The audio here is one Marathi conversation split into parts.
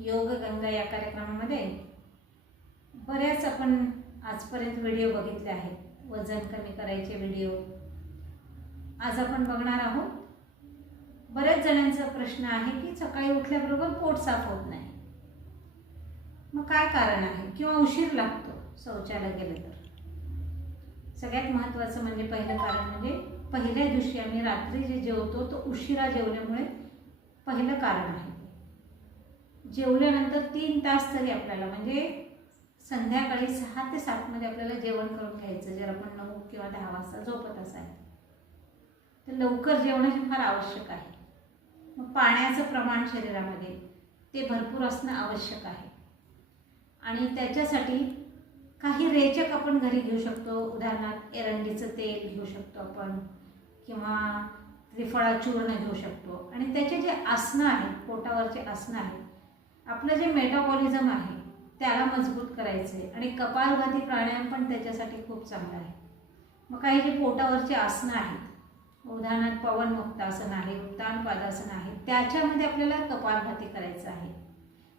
योग गंगा या कार्यक्रमामध्ये बऱ्याच आपण आजपर्यंत व्हिडिओ बघितले आहेत। वजन कमी करायचे व्हिडिओ आज आपण बघणार आहोत। बऱ्याच जणांचा प्रश्न आहे की सकाळी उठल्याबरोबर पोट साफ होत नाही, मग काय कारण आहे किंवा उशीर लागतो शौचालय गेलं तर। सगळ्यात महत्त्वाचं म्हणजे पहिलं कारण म्हणजे पहिल्या दिवशी आम्ही रात्री जे जेवतो तो उशिरा जेवल्यामुळे पहिलं कारण आहे। जेवल्यानंतर 3 तास तरी आपल्याला म्हणजे संध्याकाळी 6 ते 7 मध्ये आपल्याला जेवण करून घ्यायचं। जर आपण 9 किंवा 10 वाजता झोपत असाल तर लवकर जेवण हे फार आवश्यक आहे। मग पाण्याचं प्रमाण शरीरामध्ये ते भरपूर असणं आवश्यक आहे आणि त्याच्यासाठी काही रेचक आपण घरी घेऊ शकतो। उदाहरणार्थ एरंडीचं तेल घेऊ शकतो आपण किंवा त्रिफळा चूर्ण घेऊ शकतो आणि त्याचे जे आसनं आहेत, पोटावरचे आसनं आहेत, आपलं जे मेटाबॉलिझम आहे त्याला मजबूत करायचे आणि कपालभाती प्राणायाम पण त्याच्यासाठी खूप चांगला आहे। मग काही जे पोटावरचे आसनं आहेत, उदाहरणार्थ पवन मुक्तासन आहे, उत्तान पादासन आहे, त्याच्यामध्ये आपल्याला कपालभाती करायचं आहे।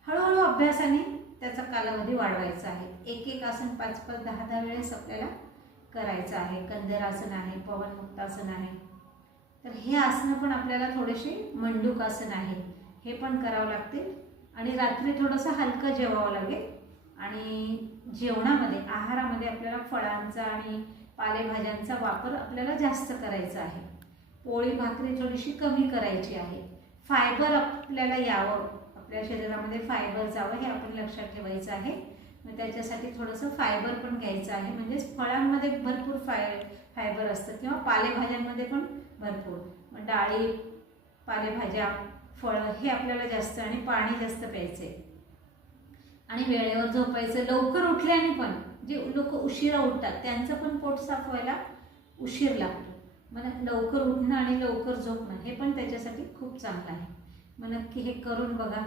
हळूहळू अभ्यासाने त्याचा कालावधी वाढवायचा आहे। एक एक आसन 5-5, 10-10 वेळेस आपल्याला करायचं आहे। कंधरासन आहे, पवन मुक्तासन आहे, तर हे आसनं पण आपल्याला थोडेसे मंडूकासन आहे हे पण करावं लागतील आणि रात्री थोडंसं हलकं जेवावं लागेल आणि जेवणामध्ये आहारामध्ये आपल्याला फळांचा आणि पालेभाज्यांचा वापर आपल्याला जास्त करायचा आहे। पोळी भाकरी थोडीशी कमी करायची आहे। फायबर आपल्याला यावं, आपल्या शरीरामध्ये फायबर जावं हे आपण लक्षात ठेवायचं आहे। मग त्याच्यासाठी थोडंसं फायबर पण घ्यायचं आहे। म्हणजेच फळांमध्ये भरपूर फायबर असतं किंवा पालेभाज्यांमध्ये पण भरपूर। मग डाळी, पालेभाज्या, फळं हे आपल्याला जास्त आणि पाणी जास्त प्यायचे आणि वेळेवर झोपायचं। लवकर उठल्याने पण जे लोक उशिरा उठतात त्यांचं पण पोट साफ व्हायला उशीर लागतो। मग लवकर उठणं आणि लवकर झोपणं हे पण त्याच्यासाठी खूप चांगलं आहे। मग नक्की हे करून बघा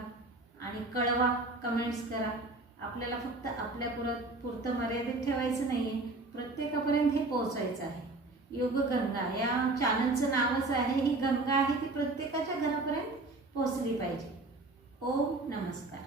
आणि कळवा, कमेंट्स करा। आपल्याला फक्त आपल्या पुरतं मर्यादित ठेवायचं नाही आहे, प्रत्येकापर्यंत हे पोहोचायचं आहे। योग गंगा या चॅनलचं नावच आहे, ही गंगा आहे ती प्रत्येकाच्या घरापर्यंत पोहोचली पाहिजे। ओम नमस्कार।